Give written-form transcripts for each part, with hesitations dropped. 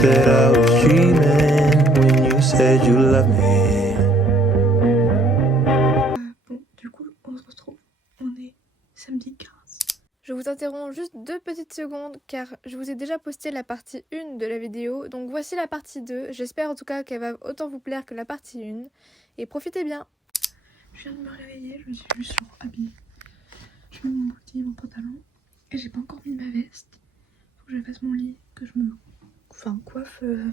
that I was dreaming when you said you loved me. Bon, du coup, on se retrouve. On est samedi 15. Je vous interromps juste 2 petites secondes car je vous ai déjà posté la partie 1 de la vidéo. Donc voici la partie 2. J'espère en tout cas qu'elle va autant vous plaire que la partie 1. Et profitez bien. Je viens de me réveiller, je me suis juste habillée. Je mets mon bouti, mon pantalon. Et j'ai pas encore mis ma veste. Faut que je fasse mon lit, que je me coiffe. Je me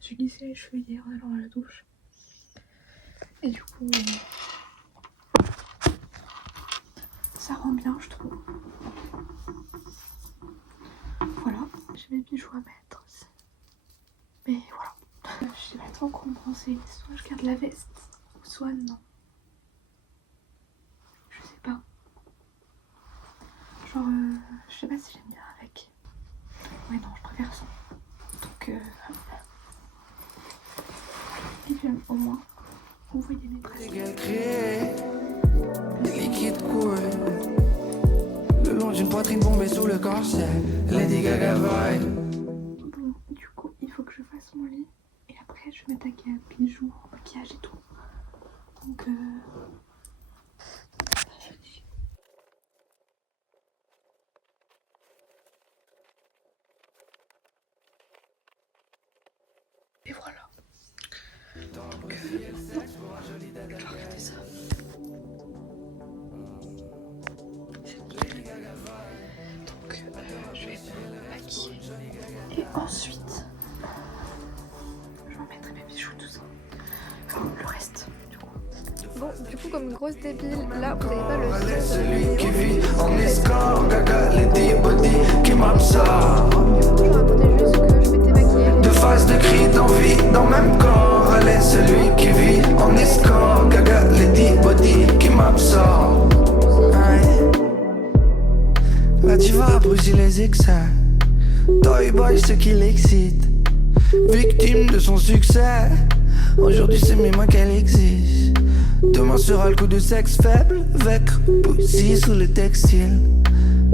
suis lissé les cheveux hier en allant à la douche. Et du coup, ça rend bien, je trouve. Voilà, j'ai mes bijoux à mettre aussi. Mais voilà. Je sais pas trop quoi en penser. Soit je garde la veste, soit non. Je sais pas. Genre, je sais pas si j'aime bien avec. Ouais, non, je préfère ça. Donc, et puis au moins, vous voyez mes tresses. Les liquides coulent le long d'une poitrine bombée sous le corset. Lady Gaga vibe. Bon, du coup, il faut que je fasse mon lit. Et après, je vais m'attaquer à bijoux, maquillage et tout. Donc, et voilà. Donc, regardez ça. Donc, je vais me maquiller. Et ensuite, je remettrai mes bijoux, tout ça. Enfin, le reste, du coup. Bon, du coup comme grosse débile, là vous n'avez pas le son de Celui qui vit en escorte, Gaga, Lady Body qui m'absorbe. Je racontais juste que je m'étais maquillée. Deux faces de cris d'envie dans le même corps. Elle est celui qui vit en escorte, Gaga, Lady Body qui m'absorbe. Ouais. La diva a brûlé les excès. Toy boy ce qui l'excite. Victime de son succès. Aujourd'hui c'est mes mains qu'elle exige. Demain sera le coup de sexe faible. Vêcre, poésie sous le textile.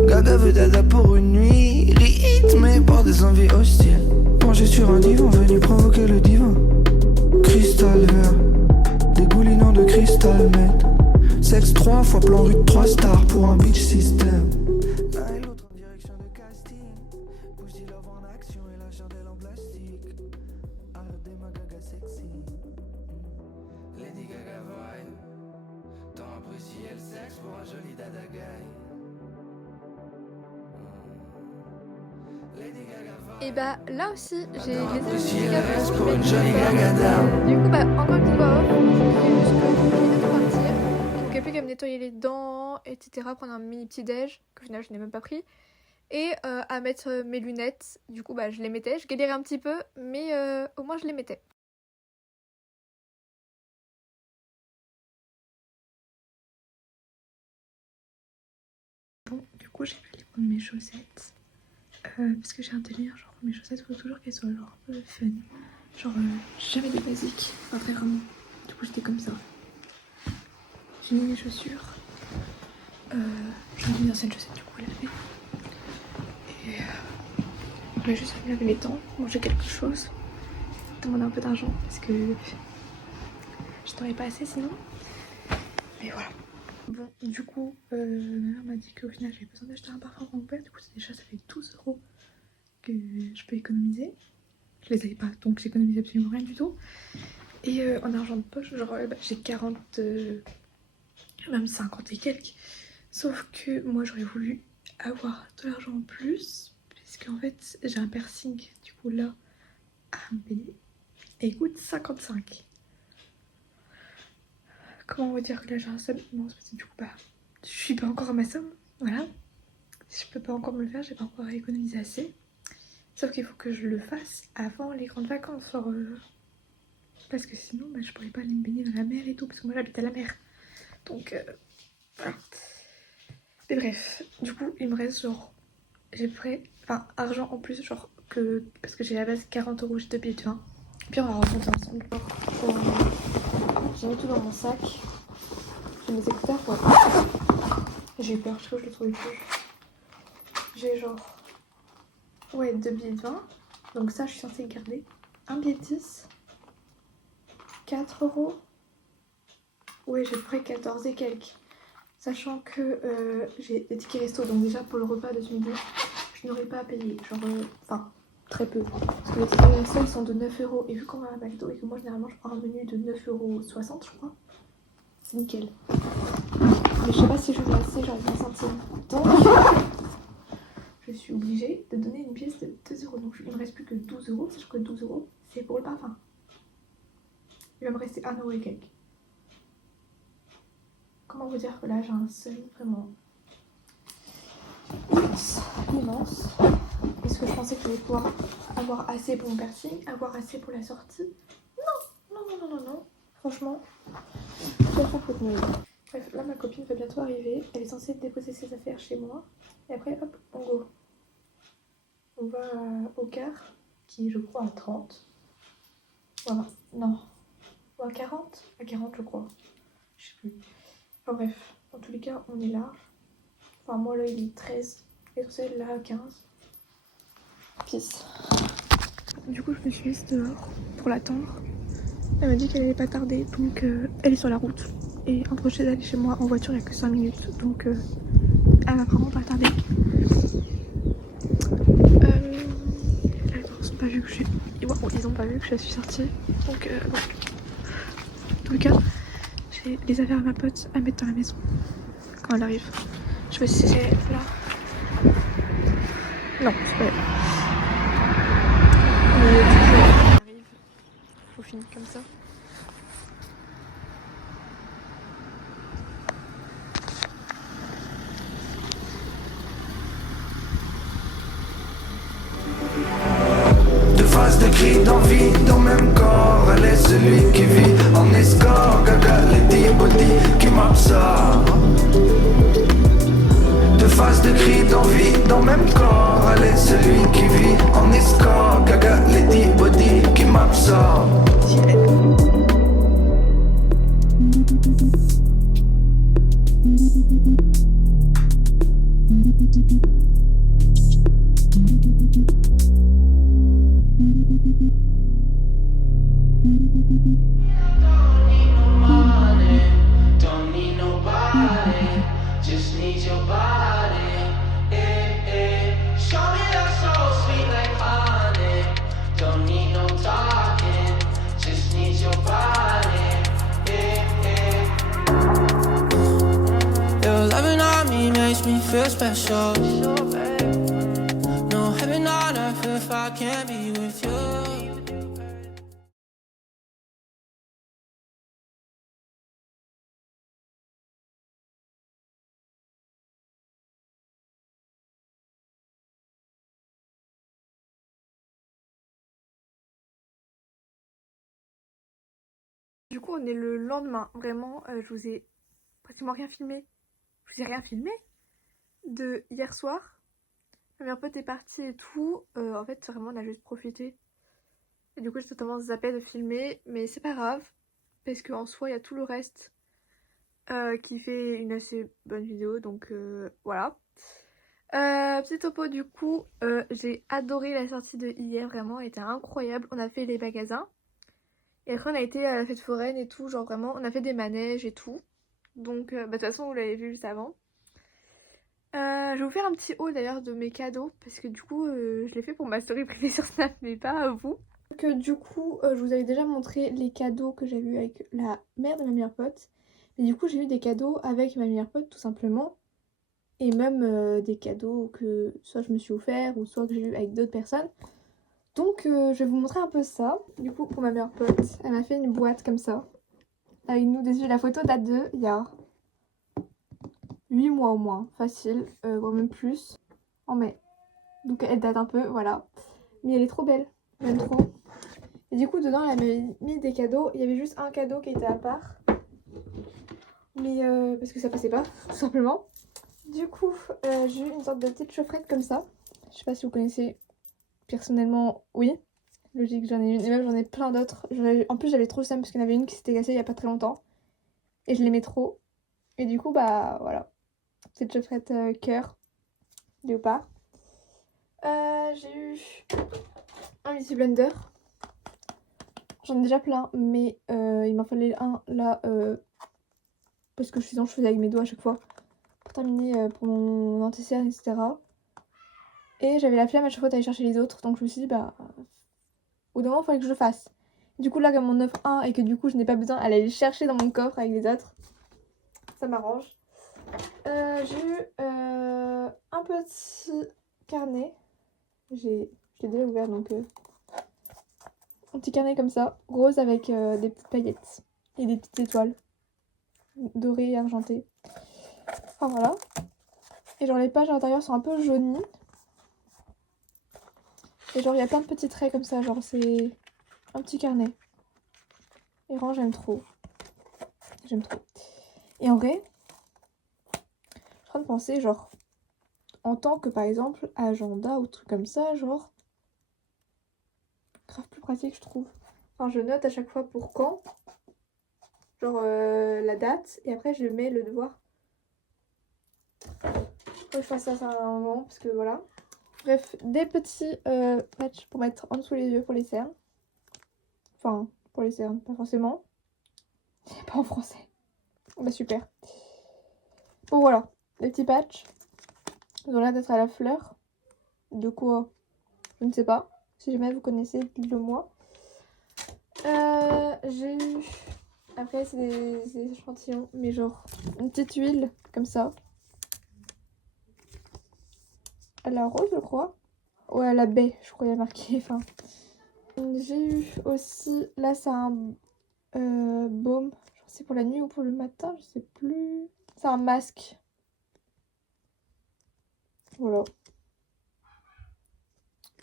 Gaga veut dada pour une nuit. Rythmé par des envies hostiles. Penché sur un divan venu provoquer le divin. Cristal vert, dégoulinant de cristal net. Sexe 3 fois plan rue de 3 stars pour un beach system. L'un et l'autre en direction de casting. Pussy love en action et la chandelle en plastique. Arrêtez ma Gaga sexy. Lady Gaga vibe. Tant apprécié le sexe pour un joli dada guy. Lady Gaga vibe. Et bah là aussi j'ai les Apprécié le explications reste que pour je une vais jolie faire. Gaga dame. Du coup bah encore une petite voix off, je dis juste que je vais bientôt partir. Donc il n'y a plus qu'à me nettoyer les dents, etc. Prendre un mini petit déj, que au final je n'ai même pas pris. Et à mettre mes lunettes. Du coup bah je les mettais, je galérais un petit peu, mais au moins je les mettais. Bon, du coup, j'ai pu aller prendre mes chaussettes. Parce que j'ai un délire, genre mes chaussettes, faut toujours qu'elles soient genre un peu fun. Genre, jamais des basiques, pas très vraiment. Du coup, j'étais comme ça. J'ai mis mes chaussures. J'ai mis mes anciennes chaussettes, du coup, lavées. Et on va juste laver les dents, manger quelque chose. Demander un peu d'argent parce que je n'aurais pas assez sinon. Mais voilà. Bon, du coup, ma mère m'a dit qu'au final j'avais besoin d'acheter un parfum pour mon père. Du coup, déjà, ça fait 12 € que je peux économiser. Je les avais pas, donc j'économise absolument rien du tout. Et en argent de poche, genre, j'ai 40, même 50 et quelques. Sauf que moi, j'aurais voulu avoir de l'argent en plus, puisque en fait, j'ai un piercing, du coup, là, à me payer. Et il coûte 55. Comment on va dire que là j'ai un seul. Non, c'est parce que du coup, bah, je suis pas encore à ma somme. Voilà. Je peux pas encore me le faire, j'ai pas encore économisé assez. Sauf qu'il faut que je le fasse avant les grandes vacances. Genre, parce que sinon, bah, je pourrais pas aller me baigner dans la mer et tout. Parce que moi j'habite à la mer. Donc, voilà. Mais bref, du coup, il me reste genre. J'ai prêt. Enfin, argent en plus, genre que. Parce que j'ai à la base 40 € j'ai 2 billets de vin. Puis on va rencontrer ensemble. J'ai mis tout dans mon sac. J'ai mes écouteurs, ouais. J'ai eu peur, je sais pas, je le trouvais plus. J'ai genre. Ouais, 2 billets de vin. Donc ça, je suis censée le garder. Un billet de 10. 4 euros. Ouais, j'ai pris 14 et quelques. Sachant que j'ai des tickets resto, donc déjà pour le repas de ce midi, je n'aurais pas à payer. Genre, enfin, très peu. Parce que les tickets resto, ils sont de 9 euros. Et vu qu'on va à McDo et que moi, généralement, je prends un menu de 9,60 €, je crois, c'est nickel. Mais je sais pas si je vais assez, genre 20 centimes. Donc, je suis obligée de donner une pièce de 2 €. Donc, il me reste plus que 12 €. Sachant que 12 €, c'est pour le parfum. Il va me rester 1 € et quelques. Comment vous dire que là, j'ai un seum vraiment immense. Est-ce que je pensais que j'allais pouvoir avoir assez pour mon piercing, avoir assez pour la sortie? Non. Franchement, je vais faire faute nouvelle. Bref, là, ma copine va bientôt arriver. Elle est censée déposer ses affaires chez moi. Et après, hop, on go. On va au car, qui est, je crois, à 30. Voilà, non. Ou à 40? À 40, je crois. Je sais plus. Enfin bref, dans tous les cas, on est large. Enfin, moi là, il est 13. Et celle là, 15. Peace. Du coup, je me suis mise dehors pour l'attendre. Elle m'a dit qu'elle allait pas tarder, donc elle est sur la route. Et entre chez elle et chez moi, en voiture, il n'y a que 5 minutes. Donc elle va vraiment pas tarder. Ils ont pas vu que je suis... Ils ont pas vu que je suis sortie. Donc en tout cas, j'ai les affaires à ma pote à mettre dans la maison quand elle arrive. Je sais pas si c'est là. Non, c'est pas elle. Mais du coup, elle arrive. Faut finir comme ça. Deux faces de cris d'envie dans le même corps. Elle est celui qui vit en escorte. Gaga les deep body qui m'absorbe. Deux faces de cris d'envie dans le même corps. Elle est celui qui vit en escorte. Gaga les deep body qui m'absorbe. Don't need nobody, just need your body. Show me that soul sweet like honey. Don't need no talking, just need your body. Your loving on me makes me feel special. No heaven on earth if I can't be with you. Du coup, on est le lendemain. Vraiment, je vous ai pratiquement rien filmé. Je vous ai rien filmé de hier soir. Ma meilleure pote est partie et tout. En fait, vraiment, on a juste profité. Et du coup, j'ai totalement zappé de filmer. Mais c'est pas grave. Parce qu'en soi, il y a tout le reste qui fait une assez bonne vidéo. Donc voilà. Petit topo, du coup, j'ai adoré la sortie de hier. Vraiment, elle était incroyable. On a fait les magasins. Et après on a été à la fête foraine et tout, genre vraiment on a fait des manèges et tout. Donc de toute façon vous l'avez vu juste avant. Je vais vous faire un petit haul d'ailleurs de mes cadeaux. Parce que du coup je l'ai fait pour ma story privée sur Snap mais pas à vous. Donc du coup je vous avais déjà montré les cadeaux que j'avais eu avec la mère de ma meilleure pote. Mais du coup j'ai eu des cadeaux avec ma meilleure pote tout simplement. Et même des cadeaux que soit je me suis offert ou soit que j'ai eu avec d'autres personnes. Donc je vais vous montrer un peu ça. Du coup pour ma meilleure pote, elle m'a fait une boîte comme ça. Avec nous dessus, la photo date de il y a 8 mois au moins, facile, voire même plus, en mai. Donc elle date un peu, voilà. Mais elle est trop belle, j'aime trop. Et du coup dedans elle avait mis des cadeaux. Il y avait juste un cadeau qui était à part. Mais parce que ça passait pas, tout simplement. Du coup j'ai eu une sorte de petite chaufferette comme ça. Je sais pas si vous connaissez. Personnellement, oui. Logique, j'en ai une. Et même, j'en ai plein d'autres. En plus, j'avais trop le seum parce qu'il y en avait une qui s'était cassée il y a pas très longtemps. Et je l'aimais trop. Et du coup, bah voilà. Petite chaufferette cœur. Léopard. J'ai eu Beauty Blender. J'en ai déjà plein, mais il m'en fallait un là parce que sinon je faisais avec mes doigts à chaque fois pour terminer pour mon anti-cerne, etc. Et j'avais la flemme à chaque fois d'aller chercher les autres, donc je me suis dit bah au bout d'un moment il fallait que je le fasse. Du coup là comme on offre un et que du coup je n'ai pas besoin d'aller le chercher dans mon coffre avec les autres, ça m'arrange. J'ai eu un petit carnet, je l'ai déjà ouvert donc un petit carnet comme ça, rose avec des petites paillettes et des petites étoiles dorées et argentées. Enfin voilà. Et genre les pages à l'intérieur sont un peu jaunies. Et genre il y a plein de petits traits comme ça, genre c'est un petit carnet. Et vraiment j'aime trop. J'aime trop. Et en vrai, je suis en train de penser genre en tant que par exemple agenda ou truc comme ça, genre grave plus pratique je trouve. Enfin je note à chaque fois pour quand. Genre la date et après je mets le devoir. Faut que je fasse ça à un moment parce que voilà. Bref, des petits patchs pour mettre en dessous les yeux pour les cernes. Enfin, pour les cernes, pas forcément. C'est pas en français. Bah super. Bon voilà, des petits patchs. Ils ont l'air d'être à la fleur. De quoi? Je ne sais pas. Si jamais vous connaissez, dites-le moi. J'ai eu... Après c'est des échantillons, mais genre une petite huile comme ça. À la rose je crois. Ouais, à la baie, je crois qu'il y a marqué. Enfin, j'ai eu aussi, là c'est un baume. Je sais c'est pour la nuit ou pour le matin, je sais plus. C'est un masque. Voilà.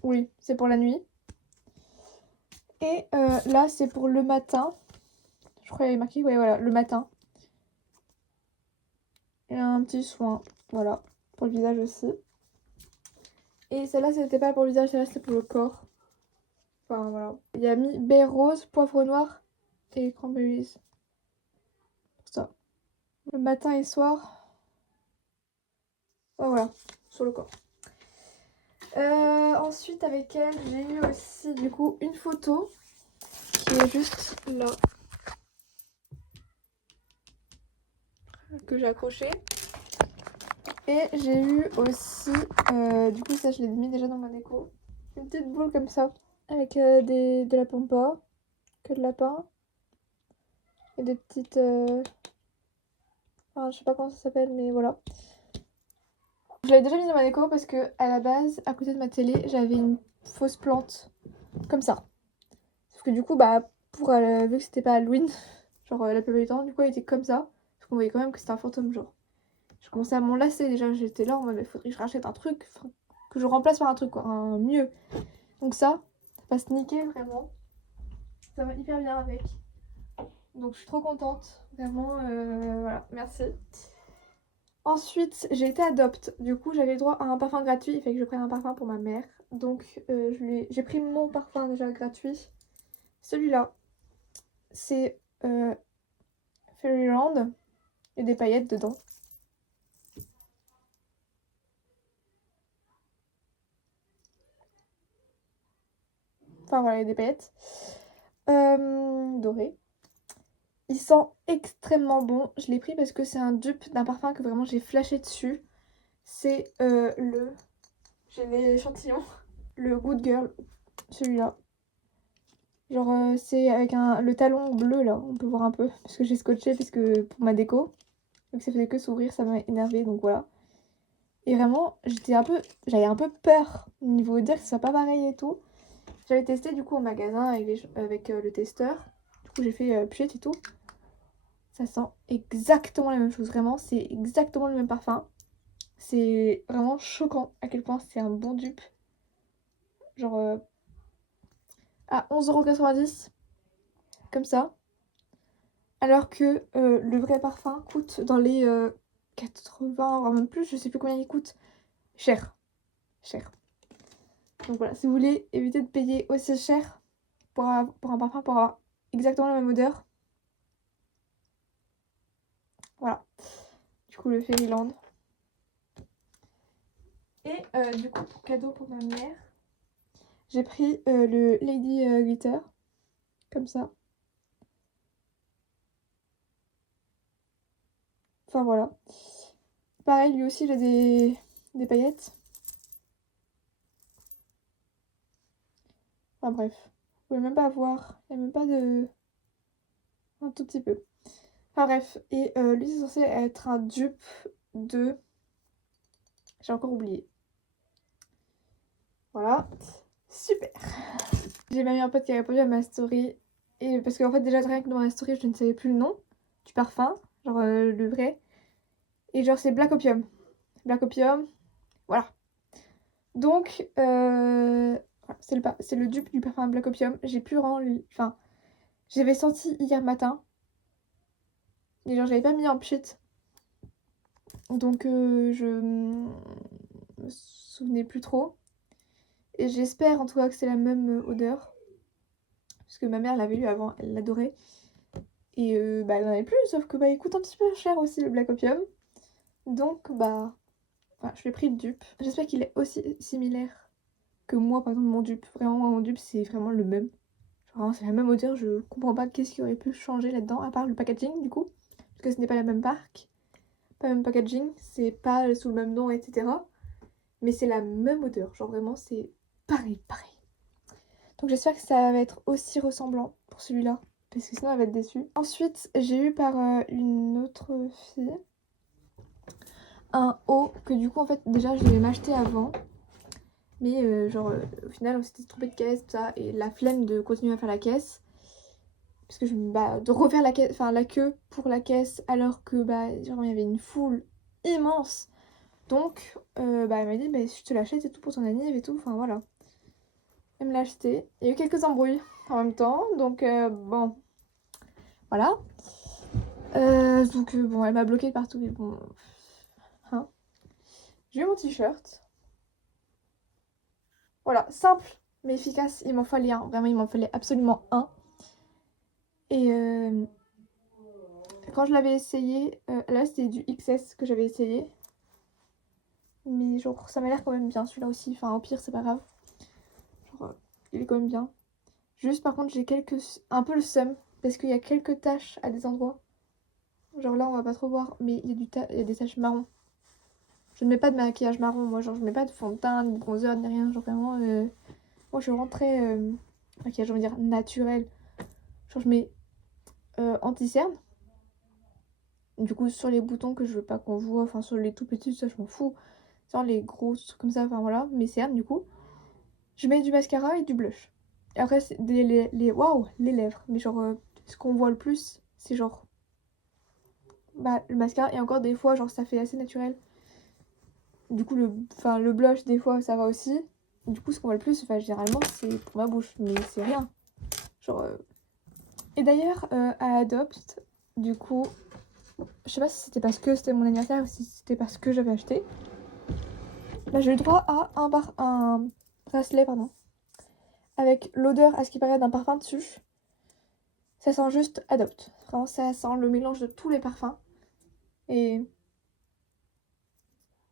Oui, c'est pour la nuit. Et là c'est pour le matin. Je crois qu'il y avait marqué, ouais voilà, le matin. Et un petit soin, voilà, pour le visage aussi. Et celle-là, c'était pas pour le visage, celle-là, c'était pour le corps. Enfin, voilà. Il y a mis baie rose, poivre noir et cranberries. Pour ça. Le matin et soir. Oh, voilà, sur le corps. Ensuite, avec elle, j'ai eu aussi, du coup, une photo qui est juste là. Que j'ai accrochée. Et j'ai eu aussi, du coup, ça, je l'ai mis déjà dans ma déco. Une petite boule comme ça. Avec de la pampa, que de lapin. Et des petites... Enfin, je sais pas comment ça s'appelle, mais voilà. Je l'avais déjà mis dans ma déco parce que à la base, à côté de ma télé, j'avais une fausse plante. Comme ça. Sauf que du coup, bah, pour vu que c'était pas Halloween, genre la plupart du temps, du coup, elle était comme ça. Parce qu'on voyait quand même que c'était un fantôme, genre. Je commençais à m'en lasser déjà. J'étais là en mode, il faudrait que je rachète un truc. Que je remplace par un truc, quoi. Un mieux. Donc ça passe nickel, vraiment. Ça va hyper bien avec. Donc je suis trop contente, vraiment, voilà, merci. Ensuite, j'ai été adopte, du coup j'avais le droit à un parfum gratuit, il fallait que je prenne un parfum pour ma mère. Donc j'ai pris mon parfum déjà gratuit. Celui-là, c'est Fairyland, et des paillettes dedans. Enfin voilà, il y a des paillettes dorées. Il sent extrêmement bon. Je l'ai pris parce que c'est un dupe d'un parfum que vraiment j'ai flashé dessus. C'est j'ai l'échantillon. Le Good Girl. Celui-là. Genre c'est avec le talon bleu là. On peut voir un peu. Parce que j'ai scotché parce que pour ma déco. Donc ça faisait que s'ouvrir. Ça m'a énervé. Donc voilà. Et vraiment j'avais un peu peur. Au niveau de dire que ce soit pas pareil et tout. J'avais testé du coup au magasin avec le testeur. Du coup j'ai fait pchit et tout. Ça sent exactement la même chose, vraiment, c'est exactement le même parfum. C'est vraiment choquant à quel point c'est un bon dupe. Genre à 11,90 € comme ça. Alors que le vrai parfum coûte dans les 80, voire même plus, je sais plus combien il coûte. Cher. Cher. Donc voilà, si vous voulez éviter de payer aussi cher pour un parfum pour avoir exactement la même odeur. Voilà. Du coup le Fairyland. Et du coup, pour cadeau pour ma mère, J'ai pris le Lady Glitter, comme ça. Enfin voilà. Pareil, lui aussi il a des paillettes. Enfin bref, vous pouvez même pas voir, il n'y a même pas de... Un tout petit peu. Enfin bref, et lui c'est censé être un dupe de... J'ai encore oublié. Voilà, super. J'ai même eu un pote qui a répondu à ma story. Et parce qu'en fait déjà rien que dans ma story je ne savais plus le nom du parfum, genre le vrai. Et genre c'est Black Opium. Black Opium, voilà. Donc voilà, c'est le dupe du parfum Black Opium. J'ai plus vraiment... Enfin, j'avais senti hier matin. Et genre j'avais pas mis en pchit. Donc je me souvenais plus trop. Et j'espère en tout cas que c'est la même odeur. Parce que ma mère l'avait eu avant, elle l'adorait. Et bah elle n'en avait plus, sauf que bah il coûte un petit peu cher aussi le Black Opium. Donc bah voilà, je lui ai pris le dupe. J'espère qu'il est aussi similaire que moi, par exemple mon dupe. Vraiment moi mon dupe c'est vraiment le même. Genre vraiment c'est la même odeur, je comprends pas qu'est-ce qui aurait pu changer là-dedans, à part le packaging du coup. Parce que ce n'est pas la même marque, pas le même packaging, c'est pas sous le même nom, etc. Mais c'est la même odeur, genre vraiment c'est pareil. Donc j'espère que ça va être aussi ressemblant pour celui-là, parce que sinon elle va être déçue. Ensuite j'ai eu par une autre fille un haut que du coup en fait déjà je devais m'acheter avant. Mais genre au final on s'était trompé de caisse tout ça et la flemme de continuer à faire la caisse. Parce que de refaire la caisse, enfin la queue pour la caisse alors que bah genre, il y avait une foule immense. Donc bah elle m'a dit bah je te l'achète et tout pour ton anniv et tout, enfin voilà. Elle me l'a acheté. Il y a eu quelques embrouilles en même temps, donc bon, voilà. Donc bon, elle m'a bloqué partout, mais bon, hein. J'ai eu mon t-shirt. Voilà, simple mais efficace. Il m'en fallait un, vraiment, il m'en fallait absolument un. Et quand je l'avais essayé, là c'était du XS que j'avais essayé. Mais genre, ça m'a l'air quand même bien celui-là aussi. Enfin, au pire, c'est pas grave. Genre, il est quand même bien. Juste par contre, j'ai un peu le seum. Parce qu'il y a quelques taches à des endroits. Genre là, on va pas trop voir. Mais il y a des taches marron. Je ne mets pas de maquillage marron. Moi, genre, je mets pas de fond de teint, ni de bronzer, ni rien. Genre vraiment. Moi, je suis vraiment très maquillage, on va dire, naturel. Genre, je mets anti-cerne. Du coup, sur les boutons que je veux pas qu'on voit. Enfin, sur les tout petits, ça, je m'en fous. Sur les gros trucs comme ça. Enfin, voilà. Mes cernes, du coup. Je mets du mascara et du blush. Et après, c'est waouh, les lèvres. Mais genre, ce qu'on voit le plus, c'est genre bah, le mascara. Et encore des fois, genre, ça fait assez naturel. Du coup, le blush, des fois, ça va aussi. Du coup, ce qu'on voit le plus, enfin, généralement, c'est pour ma bouche. Mais c'est rien. Genre... Et d'ailleurs, à Adopt, du coup, je sais pas si c'était parce que c'était mon anniversaire ou si c'était parce que j'avais acheté. Là, j'ai eu le droit à un bracelet, pardon. Avec l'odeur, à ce qui paraît, d'un parfum dessus. Ça sent juste Adopt. Vraiment, ça sent le mélange de tous les parfums. Et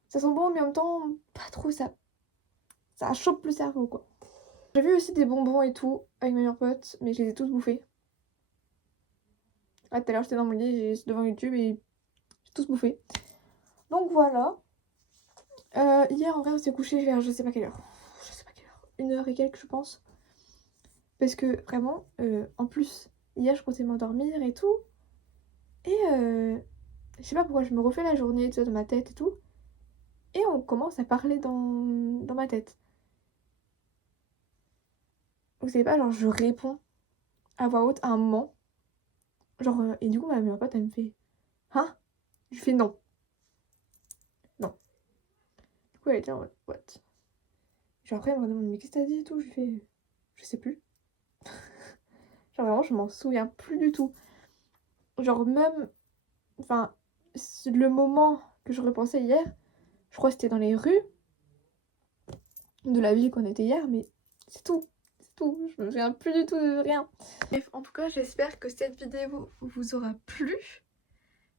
ça sent bon, mais en même temps, pas trop ça. Ça chope le cerveau, quoi. J'ai vu aussi des bonbons et tout avec ma meilleure pote, mais je les ai tous bouffés. Ah, tout à l'heure, j'étais dans mon lit, j'étais devant YouTube et j'ai tous bouffé. Donc voilà. Hier, en vrai, on s'est couché vers je sais pas quelle heure. Je sais pas quelle heure. 1h et quelques, je pense. Parce que vraiment, en plus, hier, je comptais m'endormir et tout. Et je sais pas pourquoi je me refais la journée, tout ça, dans ma tête et tout. Et on commence à parler dans ma tête. Vous savez pas, genre je réponds à voix haute à un moment. Genre, et du coup ma meilleure pote elle me fait hein? Je fais non. Non. Du coup elle était en mode what? Genre après elle me demande mais qu'est-ce que t'as dit et tout? Je lui fais je sais plus. Genre vraiment je m'en souviens plus du tout. Genre même, enfin le moment que je repensais hier, je crois que c'était dans les rues de la ville qu'on était hier, mais c'est tout. Tout, je me souviens plus du tout de rien. Bref, en tout cas, j'espère que cette vidéo vous aura plu.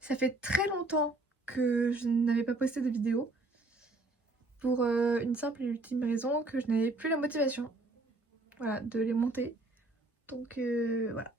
Ça fait très longtemps que je n'avais pas posté de vidéo. Pour une simple et ultime raison que je n'avais plus la motivation. voilà, de les monter. Donc voilà.